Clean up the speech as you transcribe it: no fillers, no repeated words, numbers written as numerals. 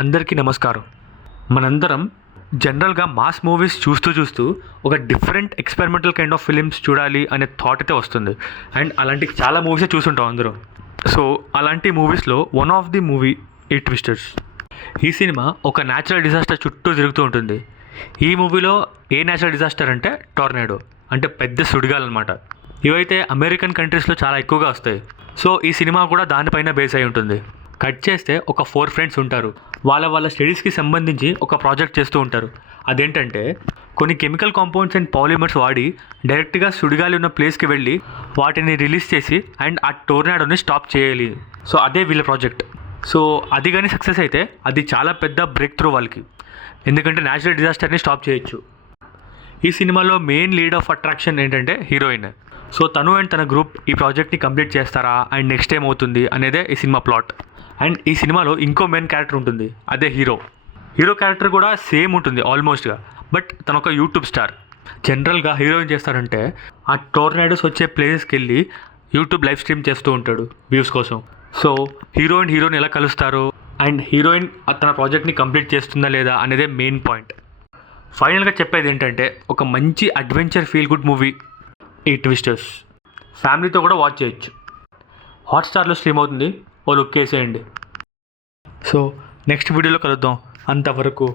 అందరికీ నమస్కారం. మనందరం జనరల్గా మాస్ మూవీస్ చూస్తూ ఒక different experimental kind of films చూడాలి అనే థాట్ అయితే వస్తుంది. అండ్ అలాంటి చాలా మూవీసే చూసుంటాం అందరం. సో అలాంటి మూవీస్లో వన్ ఆఫ్ ది మూవీ ఈ ట్విస్టర్స్. ఈ సినిమా ఒక న్యాచురల్ డిజాస్టర్ చుట్టూ తిరుగుతూ ఉంటుంది. ఈ మూవీలో ఏ న్యాచురల్ డిజాస్టర్ అంటే టోర్నాడో, అంటే పెద్ద సుడిగాలన్నమాట. ఇవైతే అమెరికన్ కంట్రీస్లో చాలా ఎక్కువగా వస్తాయి. సో ఈ సినిమా కూడా దానిపైన బేస్ అయి ఉంటుంది. కట్ చేస్తే ఒక 4 ఫ్రెండ్స్ ఉంటారు. వాళ్ళ స్టడీస్కి సంబంధించి ఒక ప్రాజెక్ట్ చేస్తూ ఉంటారు. అదేంటంటే కొన్ని కెమికల్ కాంపౌండ్స్ అండ్ పాలిమర్స్ వాడి డైరెక్ట్గా సుడిగాలి ఉన్న ప్లేస్కి వెళ్ళి వాటిని రిలీజ్ చేసి అండ్ ఆ టోర్నాడోని స్టాప్ చేయాలి. సో అదే వీళ్ళ ప్రాజెక్ట్. సో అది కానీ సక్సెస్ అయితే అది చాలా పెద్ద బ్రేక్ త్రూ వాళ్ళకి, ఎందుకంటే న్యాచురల్ డిజాస్టర్ని స్టాప్ చేయొచ్చు. ఈ సినిమాలో మెయిన్ లీడ్ ఆఫ్ అట్రాక్షన్ ఏంటంటే హీరోయిన్. సో తను అండ్ తన గ్రూప్ ఈ ప్రాజెక్ట్ని కంప్లీట్ చేస్తారా అండ్ నెక్స్ట్ ఏమవుతుంది అనేదే ఈ సినిమా ప్లాట్. అండ్ ఈ సినిమాలో ఇంకో మెయిన్ క్యారెక్టర్ ఉంటుంది, అదే హీరో క్యారెక్టర్ కూడా సేమ్ ఉంటుంది ఆల్మోస్ట్గా. బట్ తను ఒక యూట్యూబ్ స్టార్. జనరల్గా హీరో ఏం చేస్తారంటే ఆ టోర్నాడోస్ వచ్చే ప్లేసెస్కి వెళ్ళి యూట్యూబ్ లైవ్ స్ట్రీమ్ చేస్తూ ఉంటాడు వ్యూస్ కోసం. సో హీరోయిన్ ఎలా కలుస్తారు అండ్ హీరోయిన్ తన ప్రాజెక్ట్ని కంప్లీట్ చేస్తుందా లేదా అనేదే మెయిన్ పాయింట్. ఫైనల్గా చెప్పేది ఏంటంటే ఒక మంచి అడ్వెంచర్ ఫీల్ గుడ్ మూవీ ఈ ట్విస్టర్స్. ఫ్యామిలీతో కూడా వాచ్ చేయొచ్చు. హాట్స్టార్లో స్ట్రీమ్ అవుతుంది, ఓ లుక్ వేసేయండి. సో నెక్స్ట్ వీడియోలో కలుద్దాం. అంతవరకు